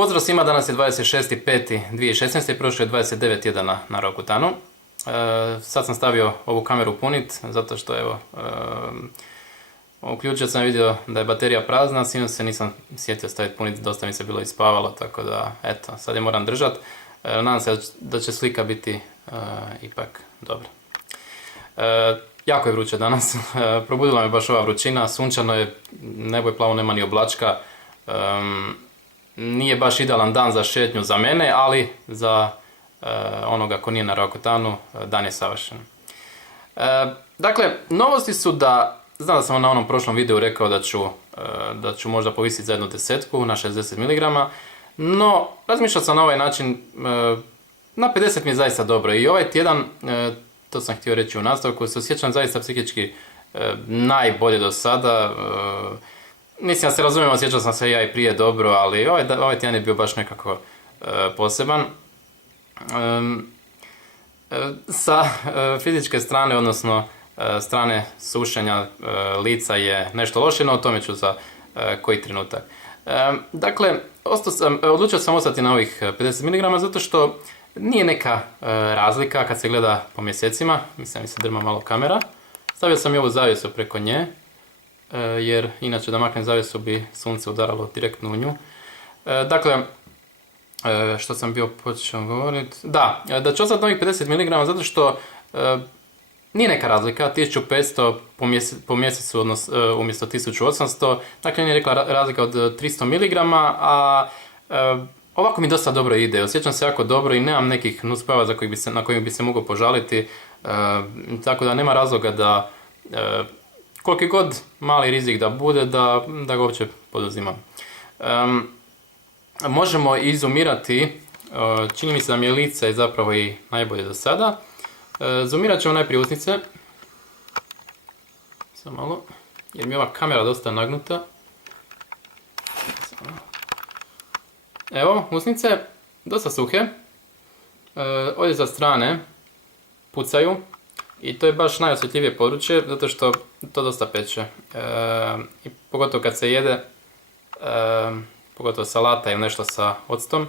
Pozdrav svima, danas je 26.5.2016. i prošlo je 29 tjedana na Rokutanu. Sad sam stavio ovu kameru punit, zato što evo, uključio sam vidio da je baterija prazna, sinoć se nisam sjetio staviti punit, dosta mi se bilo ispavalo, tako da eto, sad je moram držat. Nadam se da će slika biti ipak dobra. Jako je vruće danas, probudila me baš ova vrućina, sunčano je, nebo je plavo, nema ni oblačka. Nije baš idealan dan za šetnju za mene, ali za onoga ko nije na Rokutanu, dan je savršen. Dakle, novosti su da, znam da sam na onom prošlom videu rekao da ću možda povisiti za jednu desetku na 60 mg, no razmišljao sam na ovaj način, na 50 mi je zaista dobro i ovaj tjedan, to sam htio reći u nastavku, se osjećam zaista psihički najbolje do sada. Mislim da se razumijemo, osjećao sam se ja i prije dobro, ali ovaj tjedan je bio baš nekako poseban. Sa fizičke strane, odnosno strane sušenja lica je nešto loše, no o tome ću za koji trenutak. Dakle, odlučio sam ostati na ovih 50 mg zato što nije neka razlika kad se gleda po mjesecima. Mislim da mi se drma malo kamera. Stavio sam i ovu zavjesu preko nje, jer inače da maknem zavjesu bi sunce udaralo direktno u nju. Dakle, što sam bio počeo govoriti? Da ću ostati na ovih 50 mg zato što nije neka razlika, 1500 po mjesecu umjesto 1800, dakle nije neka razlika od 300 mg, a ovako mi dosta dobro ide, osjećam se jako dobro i nemam nekih nuspojava na kojih bi se mogao požaliti, tako da nema razloga da koliki god mali rizik da bude, da ga uopće poduzimam. Možemo izumirati, čini mi se da mi je lice zapravo i najbolje do sada. Zoomirat ćemo najprije usnice. Samo malo, jer mi je ova kamera dosta nagnuta. Evo, usnice, dosta suhe. Ovdje za strane pucaju. I to je baš najosjetljivije područje, zato što to dosta peče. I pogotovo kad se jede, pogotovo salata ili nešto sa octom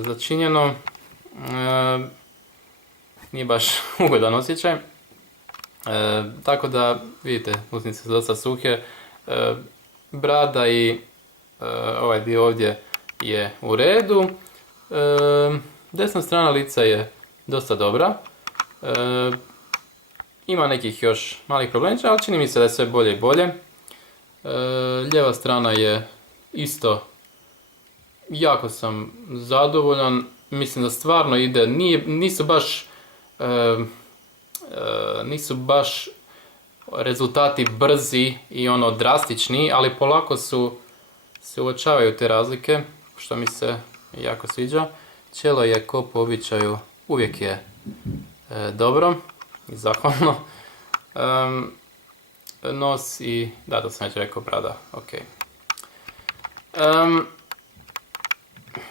začinjeno, nije baš ugodan osjećaj. Tako da, vidite, usnice su dosta suhe. Brada i ovaj dio ovdje je u redu. Desna strana lica je dosta dobra. Ima nekih još malih problemića, ali čini mi se da je sve bolje i bolje. Lijeva strana je isto, jako sam zadovoljan, mislim da stvarno ide, nisu baš rezultati brzi i drastični, ali polako se uočavaju te razlike, što mi se jako sviđa. Čelo je ko po običaju uvijek je dobro i zahvalno. Nos i, da sam već rekao, brada, ok.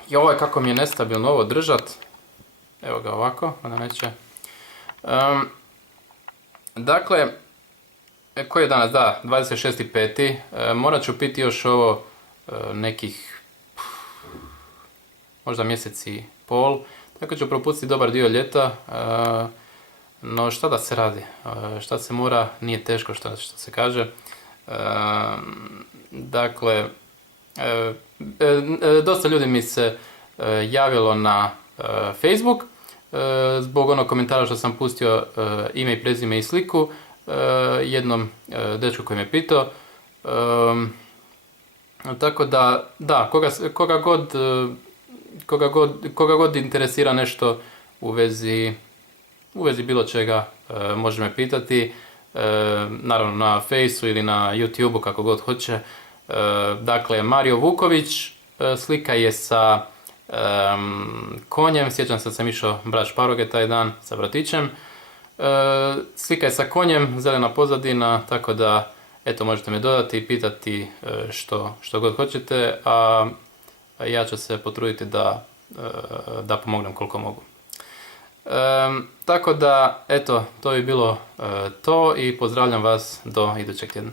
I ovo je kako mi je nestabilno ovo držat. Evo ga ovako, onda neće. Dakle, koji je danas? Da, 26.5. Morat ću piti još ovo nekih možda mjesec i pol. Tako ću propustiti dobar dio ljeta. No šta da se radi? Šta se mora, nije teško što se kaže. Dakle, dosta ljudi mi se javilo na Facebook zbog onog komentara što sam pustio ime i prezime i sliku jednom dečku koji me pitao. Tako da, koga god interesira nešto u vezi bilo čega, može me pitati, naravno na Faceu ili na YouTubeu, kako god hoće. Dakle, Mario Vuković, slika je sa konjem, sjećam se da sam išao brati šparoge taj dan sa bratićem. Slika je sa konjem, zelena pozadina, tako da eto, možete me dodati i pitati što god hoćete, a ja ću se potruditi da pomognem koliko mogu. Tako da, eto, to bi bilo to i pozdravljam vas do idućeg tjedna.